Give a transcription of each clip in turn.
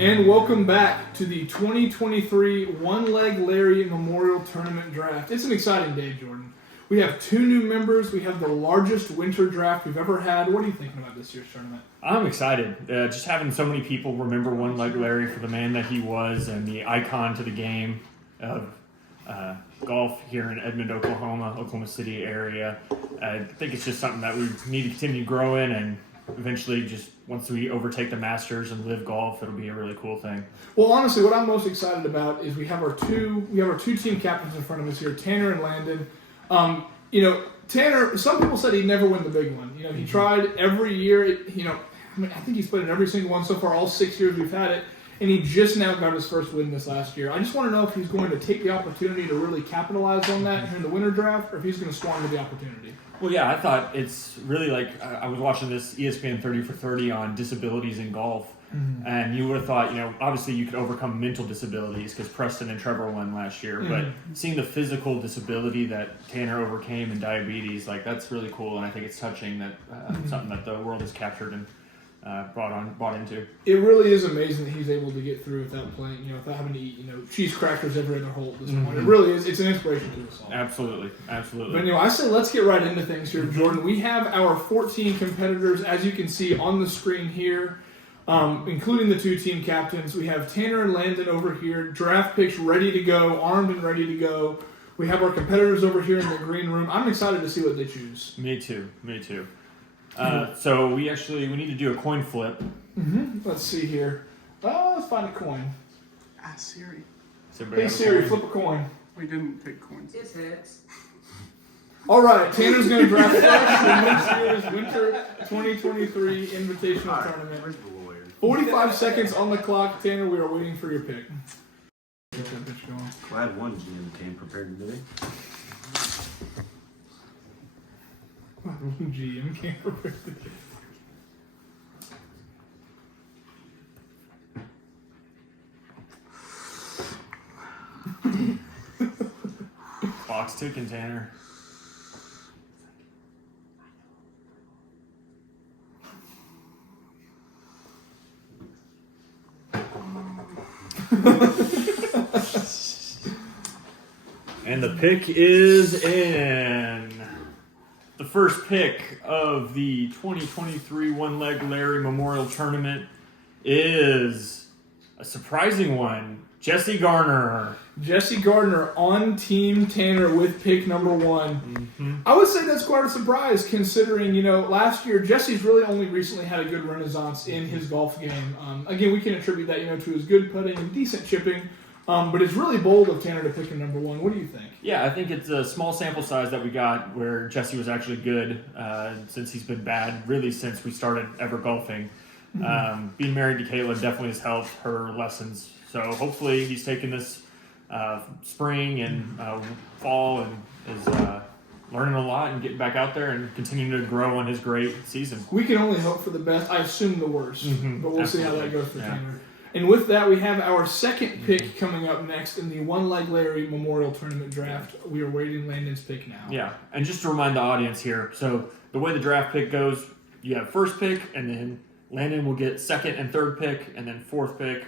And welcome back to the 2023 One Leg Larry Memorial Tournament Draft. It's an exciting day, Jordan. We have 2 new members. We have the largest winter draft we've ever had. What are you thinking about this year's tournament? I'm excited. Just having so many people remember One Leg Larry for the man that he was and the icon to the game of golf here in Edmond, Oklahoma City area. I think it's just something that we need to continue growing, and eventually just once we overtake the Masters and live golf, it'll be a really cool thing. Well, honestly, what I'm most excited about is we have our two team captains in front of us here, Tanner and Landon. Tanner, some people said he'd never win the big one. He tried every year. I think he's played in every single one so far, all 6 years we've had it, and he just now got his first win this last year. I just want to know if he's going to take the opportunity to really capitalize on that here in the winter draft, or if he's going to squander the opportunity. Well, yeah, I thought it's really like I was watching this ESPN 30 for 30 on disabilities in golf, and you would have thought, obviously you could overcome mental disabilities because Preston and Trevor won last year, but seeing the physical disability that Tanner overcame in diabetes, that's really cool, and I think it's touching that something that the world has captured and bought into. It really is amazing that he's able to get through without playing, without having to eat, cheese crackers every other hole at this point. It really is. It's an inspiration to us all. Absolutely. But I say let's get right into things here, Jordan. We have our 14 competitors, as you can see on the screen here, including the 2 team captains. We have Tanner and Landon over here, draft picks ready to go, armed and ready to go. We have our competitors over here in the green room. I'm excited to see what they choose. Me too. So we need to do a coin flip. Let's see here. Let's find a coin. Ask Siri. Hey Siri, flip a coin. We didn't pick coins. It's heads. All right, Tanner's going to draft first in next year's Winter 2023 Invitational Tournament. Where's the lawyer? 45 seconds on the clock. Tanner, we are waiting for your pick. Get that bitch going. Glad one GM came prepared today. GM can't prepare the game. Clock's ticking, Tanner. And the pick is in. The first pick of the 2023 One Leg Larry Memorial Tournament is a surprising one. Jesse Garner. Jesse Gardner on Team Tanner with pick number 1. I would say that's quite a surprise considering, last year Jesse's really only recently had a good renaissance in his golf game. Again, we can attribute that, to his good putting and decent chipping. But it's really bold of Tanner to pick him number 1. What do you think? Yeah, I think it's a small sample size that we got where Jesse was actually good since he's been bad really since we started ever golfing. Being married to Kayla definitely has helped her lessons. So hopefully he's taken this spring and fall and is learning a lot and getting back out there and continuing to grow on his great season. We can only hope for the best. I assume the worst, but we'll see how that goes for Yeah. Tanner. And with that, we have our second pick coming up next in the One Leg Larry Memorial Tournament Draft. We are waiting Landon's pick now. Yeah, and just to remind the audience here, so the way the draft pick goes, you have first pick, and then Landon will get second and third pick, and then fourth pick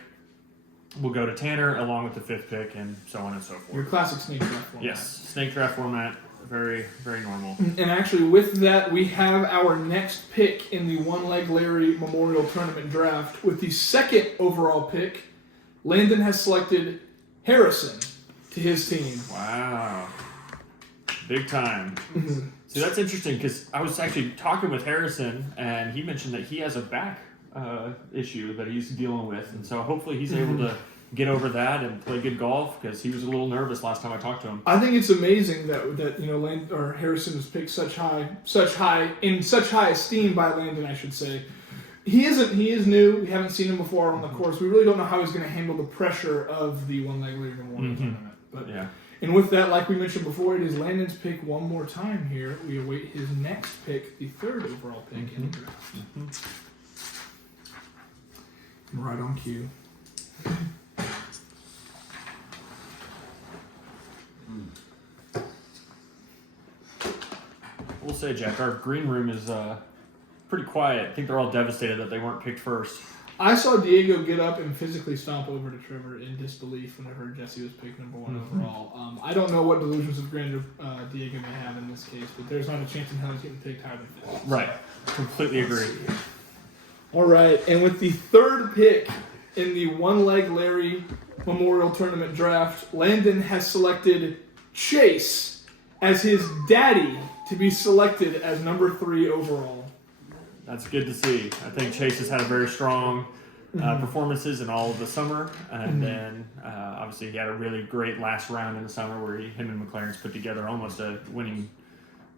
will go to Tanner, along with the fifth pick, and so on and so forth. Your classic snake draft format. Yes, snake draft format, very, very normal. And actually, with that, we have our next pick in the One Leg Larry Memorial Tournament Draft. With the second overall pick, Landon has selected Harrison to his team. Wow. Big time. See, that's interesting because I was actually talking with Harrison, and he mentioned that he has a back issue that he's dealing with, and so hopefully he's able to get over that and play good golf because he was a little nervous last time I talked to him. I think it's amazing that Harrison was picked such high esteem by Landon, I should say. He is new. We haven't seen him before on the course. We really don't know how he's going to handle the pressure of the One Leg Larry Memorial Tournament. But yeah. And with that, like we mentioned before, it is Landon's pick one more time here. We await his next pick, the third overall pick in the draft. Right on cue. We'll say, Jack, our green room is pretty quiet. I think they're all devastated that they weren't picked first. I saw Diego get up and physically stomp over to Trevor in disbelief whenever Jesse was picked number 1 overall. I don't know what delusions of grandeur Diego may have in this case, but there's not a chance in hell he's getting picked higher than 5th. Right. Completely agree. All right, and with the 3rd pick in the One Leg Larry Memorial Tournament draft, Landon has selected Chase as his daddy to be selected as number 3 overall. That's good to see. I think Chase has had a very strong performances in all of the summer, and then obviously he had a really great last round in the summer where him and McLaren's put together almost a winning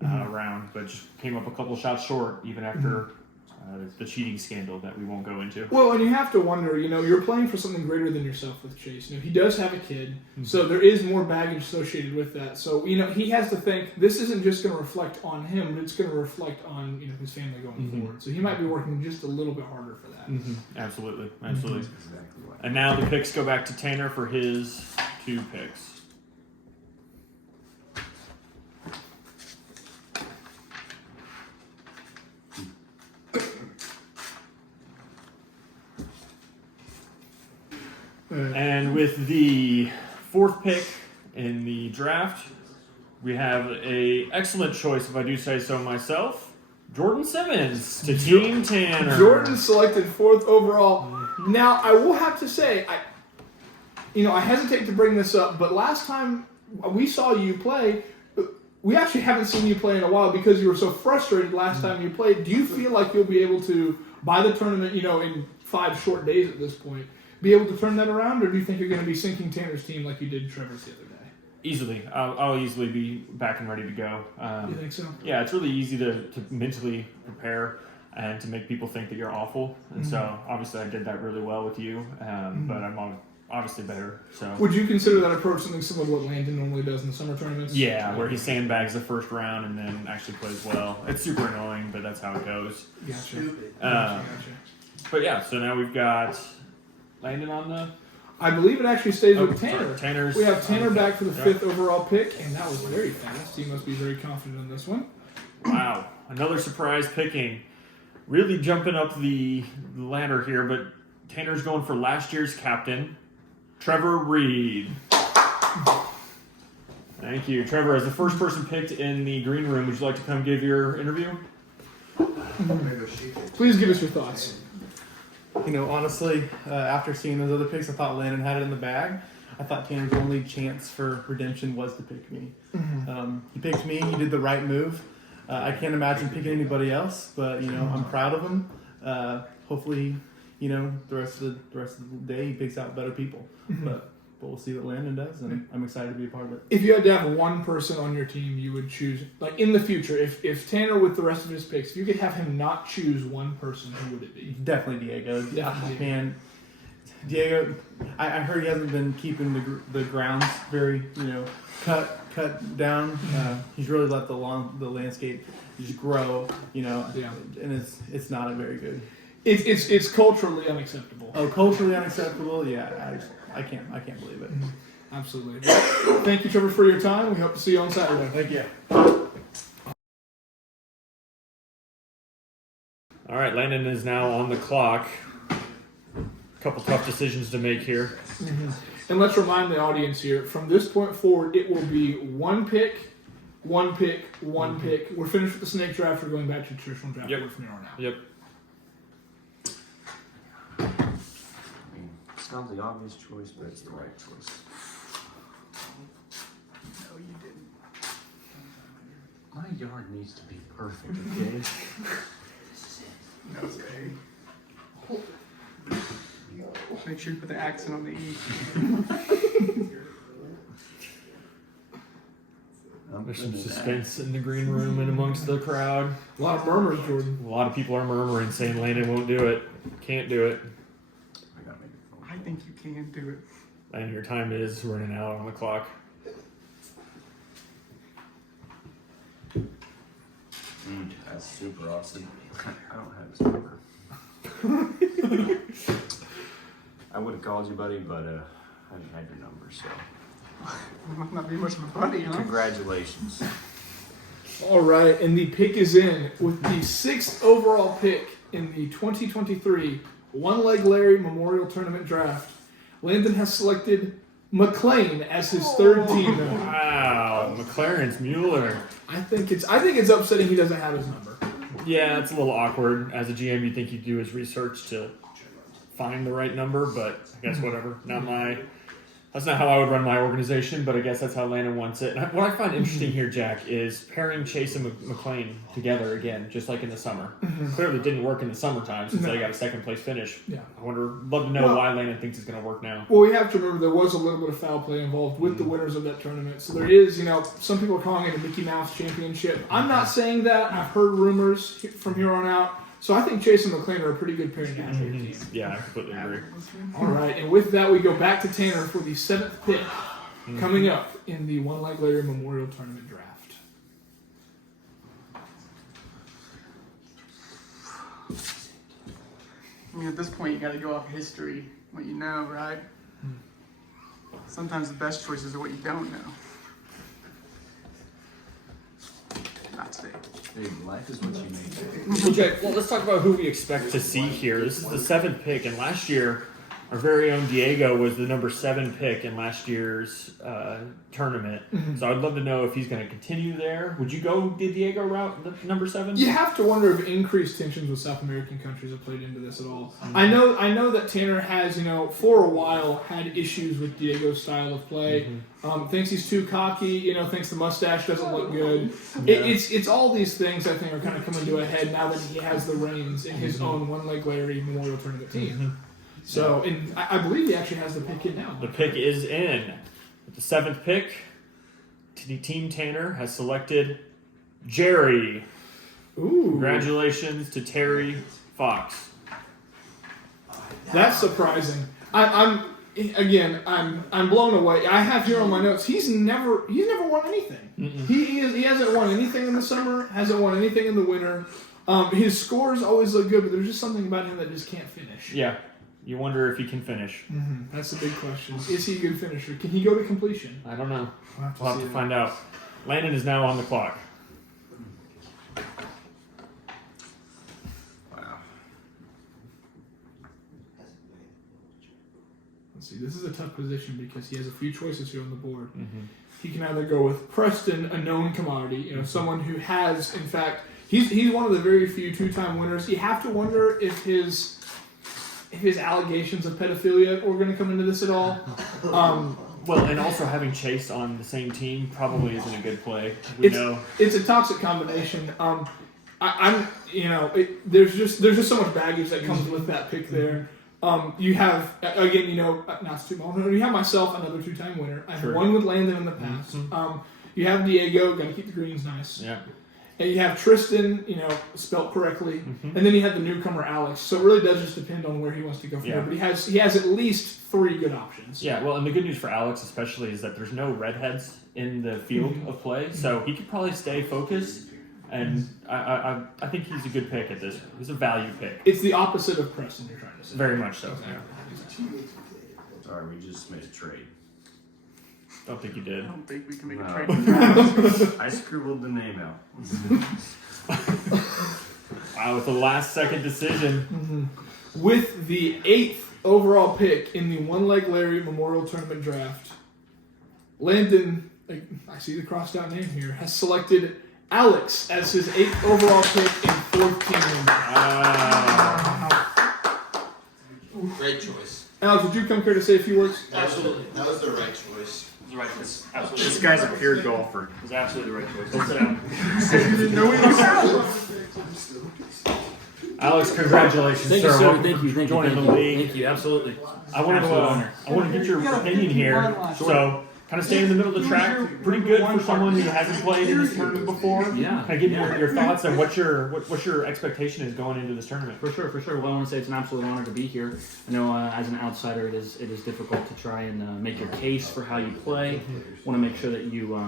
round, but just came up a couple shots short even after the cheating scandal that we won't go into. Well, and you have to wonder, you're playing for something greater than yourself with Chase. He does have a kid, so there is more baggage associated with that. So, he has to think this isn't just going to reflect on him, but it's going to reflect on, his family going forward. So he might be working just a little bit harder for that. Absolutely. That's exactly what. And now the picks go back to Tanner for his 2 picks. And with the 4th pick in the draft, we have a excellent choice, if I do say so myself, Jordan Simmons to Team Tanner. Jordan selected 4th overall. Now, I will have to say, I hesitate to bring this up, but last time we saw you play, we actually haven't seen you play in a while because you were so frustrated last time you played. Do you feel like you'll be able to, by the tournament, in 5 short days at this point, be able to turn that around, or do you think you're going to be sinking Tanner's team like you did Trevor's the other day? Easily. I'll easily be back and ready to go. You think so? Yeah, it's really easy to mentally prepare and to make people think that you're awful. And so, obviously, I did that really well with you, but I'm obviously better. So. Would you consider that approach something similar to what Landon normally does in the summer tournaments? Yeah, where he sandbags the first round and then actually plays well. It's super annoying, but that's how it goes. Gotcha. Gotcha. But yeah, so now we've got Landon on the... I believe it actually stays with Tanner. Tanner's... We have Tanner back for the 5th overall pick, and that was very fast. He must be very confident in this one. Wow, another surprise picking. Really jumping up the ladder here, but Tanner's going for last year's captain, Trevor Reed. Thank you. Trevor, as the first person picked in the green room, would you like to come give your interview? Please give us your thoughts. Honestly, after seeing those other picks, I thought Landon had it in the bag. I thought Tanner's only chance for redemption was to pick me. He picked me. He did the right move. I can't imagine picking anybody else, but I'm proud of him. Hopefully, the rest of the day he picks out better people. But we'll see what Landon does, and I'm excited to be a part of it. If you had to have one person on your team you would choose, like in the future, if Tanner with the rest of his picks, if you could have him not choose one person, who would it be? Definitely Diego. Definitely. Man, Diego, I heard he hasn't been keeping the grounds very, cut down. He's really let the landscape just grow, and it's not very good. It's culturally unacceptable. Oh, culturally unacceptable? Yeah, I can't believe it. Absolutely. Thank you, Trevor, for your time. We hope to see you on Saturday. Thank you. All right, Landon is now on the clock. A couple tough decisions to make here. And let's remind the audience here, from this point forward, it will be one pick. We're finished with the snake draft. We're going back to traditional draft order from here on out. Yep. It's not the obvious choice, but it's the right choice. No, you didn't. My yard needs to be perfect, okay? No, okay. Make sure you put the accent on the E. There's some suspense in the green room and amongst the crowd. A lot of murmurs, Jordan. A lot of people are murmuring, saying Landon won't do it. Can't do it. I gotta make it fun. I think you can do it. And your time is running out on the clock. Dude, that's super awesome. I don't have his number. I would have called you, buddy, but I didn't have your number, so. You might not be much of a buddy, huh? Congratulations. All right, and the pick is in with the 6th overall pick in the 2023 One Leg Larry Memorial Tournament Draft, Landon has selected McLean as his third team. Wow, McLaren's Mueller. I think it's upsetting he doesn't have his number. Yeah, it's a little awkward. As a GM, you'd think he'd do his research to find the right number, but I guess whatever. That's not how I would run my organization, but I guess that's how Landon wants it. And what I find interesting here, Jack, is pairing Chase and McLean together again, just like in the summer. Clearly didn't work in the summertime since they got a second place finish. Yeah. Love to know why Landon thinks it's going to work now. Well, we have to remember there was a little bit of foul play involved with the winners of that tournament. So there is, some people are calling it a Mickey Mouse championship. I'm not saying that. I've heard rumors from here on out. So I think Chase and McLean are a pretty good pairing to have for your team. Yeah, I completely agree. All right, and with that, we go back to Tanner for the 7th pick coming up in the One Leg Larry Memorial Tournament Draft. I mean, at this point, you got to go off history, what you know, right? Sometimes the best choices are what you don't know. Not today. Dude, life is what you make it. Okay, well, let's talk about who we expect to see here. This is the 7th pick, and last year, our very own Diego was the number 7 pick in last year's tournament. So I'd love to know if he's going to continue there. Would you go the Diego route, the number 7? You have to wonder if increased tensions with South American countries have played into this at all. I know that Tanner has, for a while had issues with Diego's style of play. Thinks he's too cocky, thinks the mustache doesn't look good. It's all these things I think are kind of coming to a head now that he has the reins in his own One Leg Larry Memorial Tournament team. So, and I believe he actually has the pick in now. The pick is in. With the 7th pick, Team Tanner has selected Jerry. Ooh, Congratulations to Terry Fox. that's surprising. I'm blown away. I have here on my notes. He's never won anything. He hasn't won anything in the summer. Hasn't won anything in the winter. His scores always look good, but there's just something about him that just can't finish. Yeah, you wonder if he can finish. That's the big question. Is he a good finisher? Can he go to completion? I don't know. We'll We'll have to find out. Landon is now on the clock. Wow. Let's see. This is a tough position because he has a few choices here on the board. He can either go with Preston, a known commodity, someone who has, in fact, he's one of the very few 2-time winners. You have to wonder if his allegations of pedophilia were going to come into this at all. Well, and also having Chase on the same team probably isn't a good play. It's a toxic combination. There's just so much baggage that comes with that pick there. You have again, not too long. You have myself, another 2-time winner. I have one with Landon in the past. You have Diego, got to keep the greens nice. Yeah. And you have Tristan, spelt correctly, and then you have the newcomer Alex. So it really does just depend on where he wants to go from there. But he has at least 3 good options. Yeah, well, and the good news for Alex especially is that there's no redheads in the field of play, so he could probably stay focused. And I think he's a good pick at this. He's a value pick. It's the opposite of Preston, you're trying to say. Very much so. Yeah. Sorry, we just made a trade. Don't think you did. I don't think we can make a No. trade with that. I scribbled the name out. Wow, with the last second decision. With the 8th overall pick in the One Leg Larry Memorial Tournament Draft, Landon, I see the crossed out name here, has selected Alex as his 8th overall pick and 4th team member. Great choice. Alex, would you come here to say a few words? Absolutely. That was the right choice. Absolutely. This guy's a pure golfer. It's absolutely the right choice. Don't sit down. You didn't know he was Alex, congratulations, Thank you, sir. sir. Welcome Thank you. for Thank you. joining Thank the you. league. Thank you. Absolutely. I want to get your opinion here. So, kind of stay in the middle of the track. Pretty good for someone who hasn't played in this tournament before. Yeah. Kind of give me your thoughts and what your expectation is going into this tournament. For sure. Well, I want to say it's an absolute honor to be here. I know as an outsider, it is difficult to try and make your case for how you play. Want to make sure that you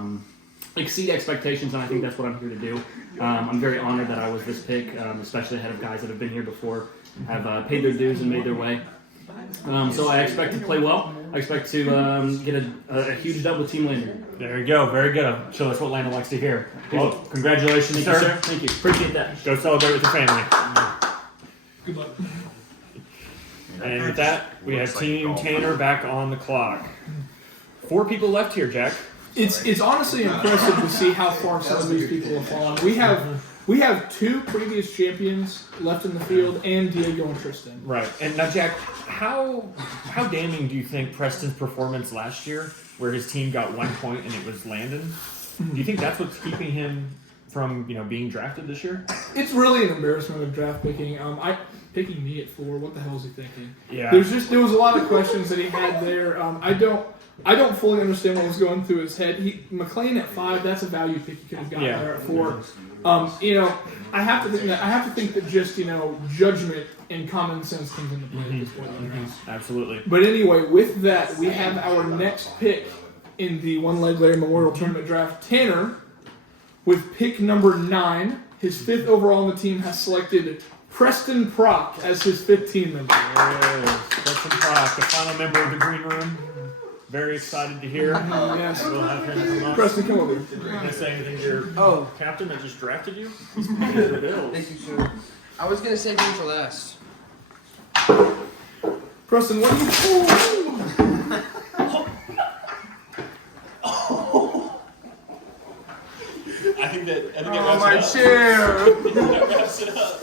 exceed expectations, and I think that's what I'm here to do. I'm very honored that I was this pick, especially ahead of guys that have been here before, have paid their dues and made their way. So I expect to play well. I expect to get a huge dub with Team Landon. There you go. Very good. I'm sure that's what Landon likes to hear. Well, congratulations, Thank you, sir. Thank you. Appreciate that. Go celebrate with your family. Good luck. And with that, we have Team Tanner back on the clock. 4 people left here, Jack. It's honestly impressive to see how far some of these people have fallen. We have 2 previous champions left in the field, and Diego and Tristan. Right. And now, Jack, how damning do you think Preston's performance last year, where his team got 1 point and it was Landon? Do you think that's what's keeping him from being drafted this year? It's really an embarrassment of draft picking. Picking me at 4. What the hell is he thinking? Yeah. There was a lot of questions that he had there. I don't fully understand what was going through his head. McLean at 5. That's a value pick he could have gotten there at 4. I have to think that just judgment and common sense comes into play at this point. Absolutely. But anyway, with that, we have our next pick in the One Leg Larry Memorial Tournament Draft. Tanner, with pick number 9, his 5th overall on the team, has selected Preston Prock as his 5th team member. Preston Prock, the final member of the green room. Very excited to hear. Yes. We'll have him come up. Preston, come over. Can I say anything to your captain that just drafted you? He's paying the bills. Thank you, sir. I was gonna save you for last. Preston, what do you? I think that Oh, my chair! that wraps it up.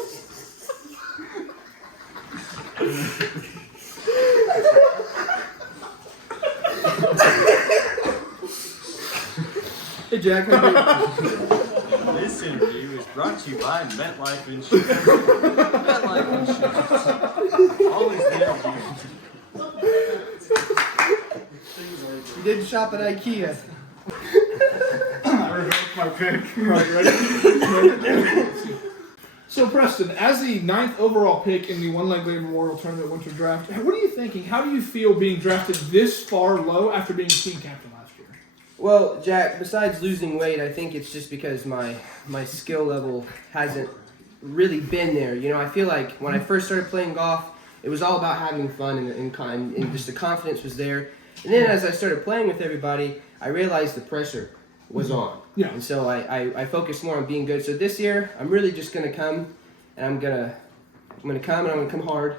Hey Jack, This interview is brought to you by MetLife Insurance. MetLife Insurance. All these interviews. you didn't shop at IKEA. I revoked my pick. Ready? So Preston, as the 9th overall pick in the One Leg Larry Memorial Tournament Winter Draft, what are you thinking? How do you feel being drafted this far low after being team captain last year? Well, Jack, besides losing weight, I think it's just because my skill level hasn't really been there. I feel like when I first started playing golf, it was all about having fun and just the confidence was there. And then as I started playing with everybody, I realized the pressure was on. Yeah. And so I focused more on being good. So this year, I'm really just gonna come, and I'm gonna come hard,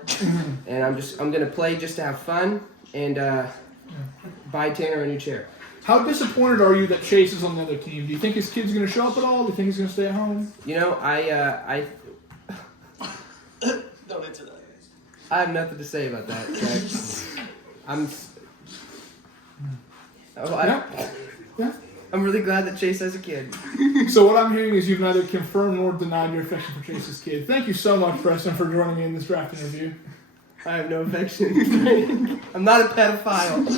and I'm gonna play just to have fun and buy Tanner a new chair. How disappointed are you that Chase is on the other team? Do you think his kid's going to show up at all? Do you think he's going to stay at home? I Don't answer that. I have nothing to say about that. Jack. I'm really glad that Chase has a kid. So what I'm hearing is you've neither confirmed nor denied your affection for Chase's kid. Thank you so much, Preston, for joining me in this draft interview. I have no affection. I'm not a pedophile. Did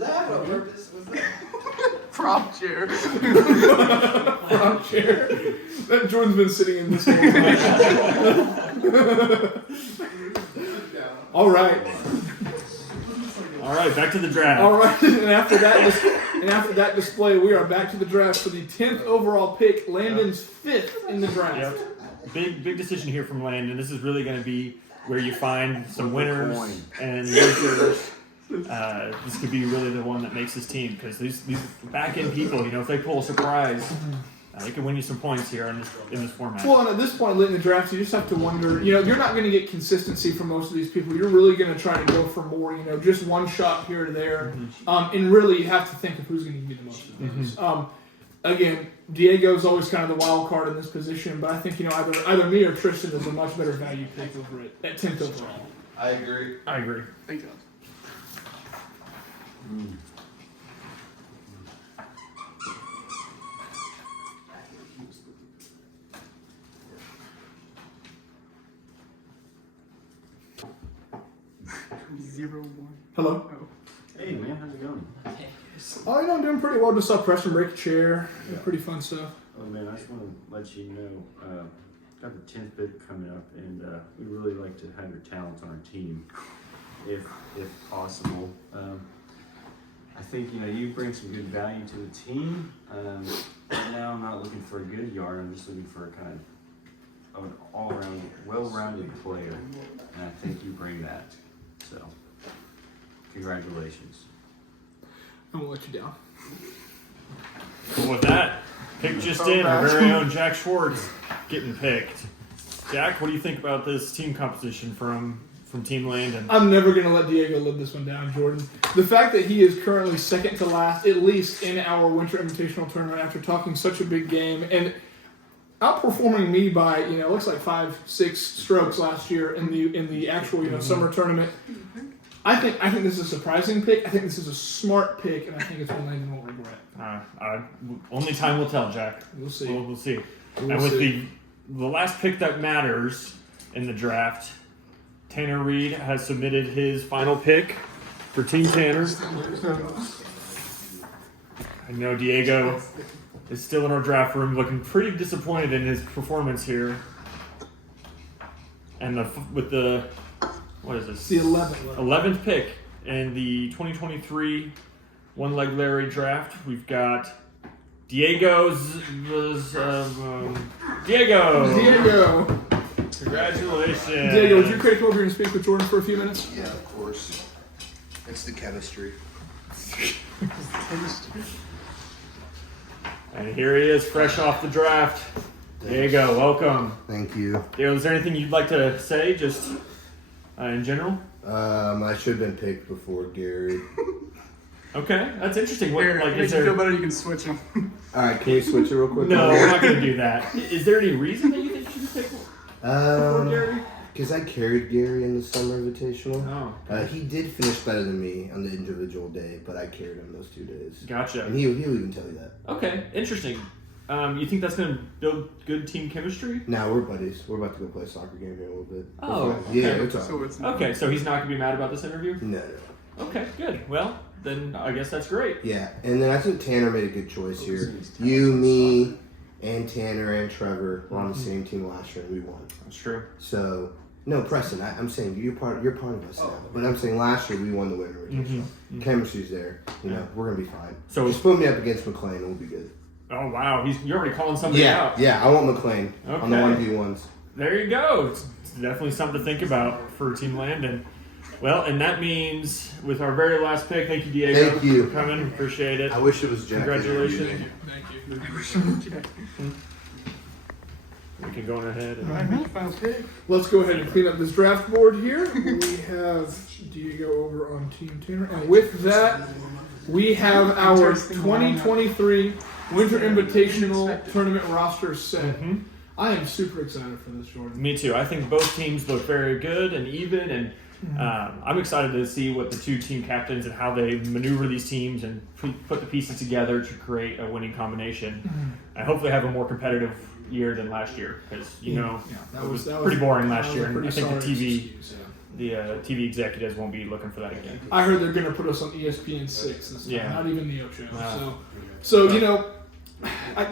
that happen on purpose? Was that? Prop chair. Prop chair. That Jordan's been sitting in this whole time. All right. All right, back to the draft. All right, and after that display, we are back to the draft for the 10th overall pick, Landon's 5th in the draft. Yep. Big decision here from Landon. This is really going to be where you find some winners and losers. This could be really the one that makes his team, because these back end people, if they pull a surprise, they can win you some points here in this format. Well, and at this point late in the draft, you just have to wonder, you're not going to get consistency from most of these people. You're really going to try to go for more, just one shot here or there. And really, you have to think of who's going to give you the most of those. Again, Diego's always kind of the wild card in this position, but I think, either me or Tristan is a much better value pick over it at 10th overall. I agree. I agree. Thank you. Hello. Hey man, how's it going? Oh, I'm doing pretty well. Just saw Preston break a chair. Pretty fun stuff. Oh man, I just want to let you know, got the 10th pick coming up, and we'd really like to have your talents on our team, if possible. I think you bring some good value to the team. Right now, I'm not looking for a good yard. I'm just looking for a kind of an all-around, well-rounded player, and I think you bring that. So. Congratulations. I won't let you down. Well, with that, pick just in, our very own Jack Schwartz getting picked. Jack, what do you think about this team composition from Team Landon? I'm never going to let Diego live this one down, Jordan. The fact that he is currently second to last, at least in our Winter Invitational tournament, after talking such a big game and outperforming me by, it looks like 5-6 strokes last year in the actual, summer tournament. I think this is a surprising pick. I think this is a smart pick, and I think it's one Landon won't regret. Only time will tell, Jack. We'll see. We'll see. We'll and with see. the last pick that matters in the draft, Tanner Reed has submitted his final pick for Team Tanner. I know Diego is still in our draft room, looking pretty disappointed in his performance here. And what is this? It's the 11th. 11th pick in the 2023 One-Leg Larry draft. We've got Diego. Diego! Congratulations. Diego, would you care to come over here and speak with Jordan for a few minutes? Yeah, of course. It's the chemistry. And here he is, fresh off the draft. Diego, welcome. Thank you. Diego, is there anything you'd like to say, just in general? I should have been picked before Gary. Okay, that's interesting. What, Here, like, makes is you feel there? better. You can switch them. All right, can you switch it real quick? No, we're not going to do that. Is there any reason that you think you should pick before Gary? Because I carried Gary in the summer invitational. Oh, He did finish better than me on the individual day, but I carried him those 2 days. gotcha. And he'll even tell you that. Okay, interesting. You think that's going to build good team chemistry? Now we're buddies. We're about to go play a soccer game here in a little bit. Oh, Yeah, okay. it's all So right. it's Okay, so he's not going to be mad about this interview? No. Okay, good. Well, then I guess that's great. Yeah, and then I think Tanner made a good choice here. You, me, and Tanner and Trevor were on the same team last year, and we won. That's true. So, no, Preston, I'm saying you're part of us now. But I'm saying last year we won the winter rotation. Chemistry's there. We're gonna be fine. So- just put me up against McLean, and we'll be good. Oh, wow. You're already calling somebody out. Yeah, I want McLean on the Okay. 1v1s. There you go. It's definitely something to think about for Team Landon. Well, and that means with our very last pick, thank you, Diego, Thank you. for coming. Appreciate it. I wish it was Jack. Congratulations. Thank you. We can go on ahead. And, All right, final pick. Let's go ahead and clean up this draft board here. We have Diego over on Team Tanner. And with that, we have our 2023 Winter Invitational Tournament roster set. I am super excited for this, Jordan. Me too. I think both teams look very good and even, and I'm excited to see what the two team captains and how they maneuver these teams and put the pieces together to create a winning combination. I hopefully have a more competitive year than last year because that was that pretty boring that last was year, a and pretty I think the sorry TV excuse, yeah. the TV executives won't be looking for that again. I heard they're going to put us on ESPN 6 this time, Yeah. not even the Ocho. Wow. So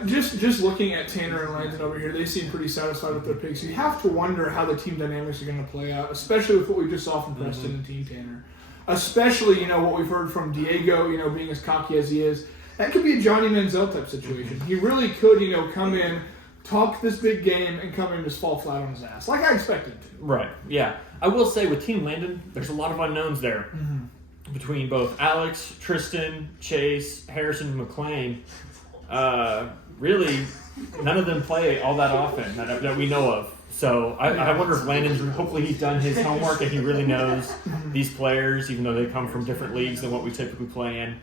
just looking at Tanner and Landon over here, they seem pretty satisfied with their picks. You have to wonder how the team dynamics are going to play out, especially with what we just saw from Preston and Team Tanner. Especially, what we've heard from Diego, being as cocky as he is. That could be a Johnny Manziel type situation. He really could, come in, talk this big game, and come in and just fall flat on his ass, like I expected him to. Right. Yeah. I will say with Team Landon, there's a lot of unknowns there between both Alex, Tristan, Chase, Harrison, and McLean. Really, none of them play all that often that we know of. So I wonder if Landon's, hopefully he's done his homework and he really knows these players, even though they come from different leagues than what we typically play in.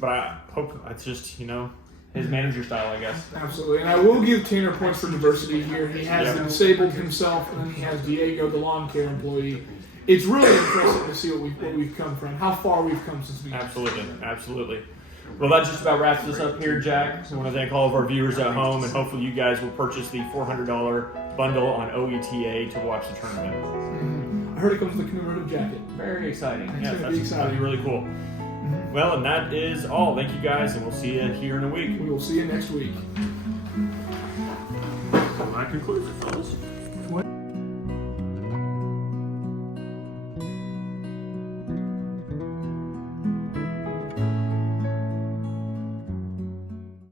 But I hope it's just, his manager style, I guess. Absolutely, and I will give Tanner points for diversity here. He has the disabled himself, and then he has Diego, the lawn care employee. It's really impressive to see what we've come from, how far we've come since we. Absolutely. Well, that just about wraps us up here, Jack. I want to thank all of our viewers at home, and hopefully you guys will purchase the $400 bundle on OETA to watch the tournament. I heard it comes with a commemorative jacket. Very exciting. It's Yeah, gonna be that'd exciting. be really cool. Well, and that is all. Thank you guys, and we'll see you here in a week. We will see you next week. Well, that concludes it, fellas.